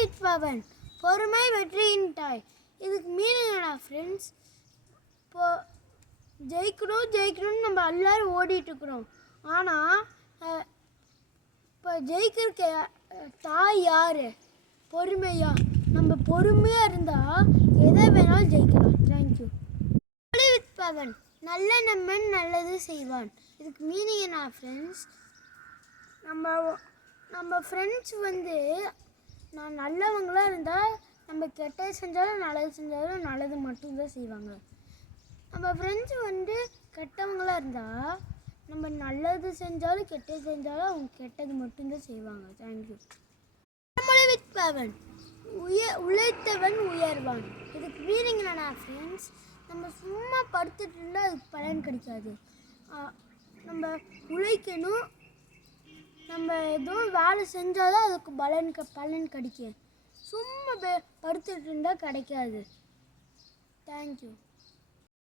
விற்பவன் பொறுமை வெற்றியின் தாய். இதுக்கு மீனிங் என்ன ஃப்ரெண்ட்ஸ்? இப்போ ஜெயிக்கணும்னு நம்ம எல்லாரும் ஓடிட்டுருக்குறோம். ஆனால் இப்போ ஜெயிக்கிறதுக்கு தாய் யார்? பொறுமையா. நம்ம பொறுமையாக இருந்தால் எதை வேணாலும் ஜெயிக்கலாம். தேங்க்யூ. விற்பவன் நல்ல நம்மன் நல்லது செய்வான். இதுக்கு மீனிங் என்ன ஃப்ரெண்ட்ஸ்? நம்ம ஃப்ரெண்ட்ஸ் நான் நல்லவங்களாக இருந்தால் நம்ம கெட்டது செஞ்சாலும் நல்லது செஞ்சாலும் நல்லது மட்டும்தான் செய்வாங்க. நம்ம ஃப்ரெண்ட்ஸ் கெட்டவங்களாக இருந்தால் நம்ம நல்லது செஞ்சாலும் கெட்டது செஞ்சாலும் அவங்க கெட்டது மட்டும்தான் செய்வாங்க. தேங்க்யூ. விற்பவன் உழைத்தவன் உயர்வான். இதுக்கு மீனிங் என்னன்னா ஃப்ரெண்ட்ஸ்? நம்ம சும்மா படுத்துட்டு இருந்தால் அதுக்கு பலன் கிடைக்காது. நம்ம உழைக்கணும். நம்ம எதுவும் வேலை செஞ்சாலும் அதுக்கு பலன் கிடைக்கும். சும்மா படுத்துட்டு இருந்தால் கிடைக்காது. தேங்க்யூ.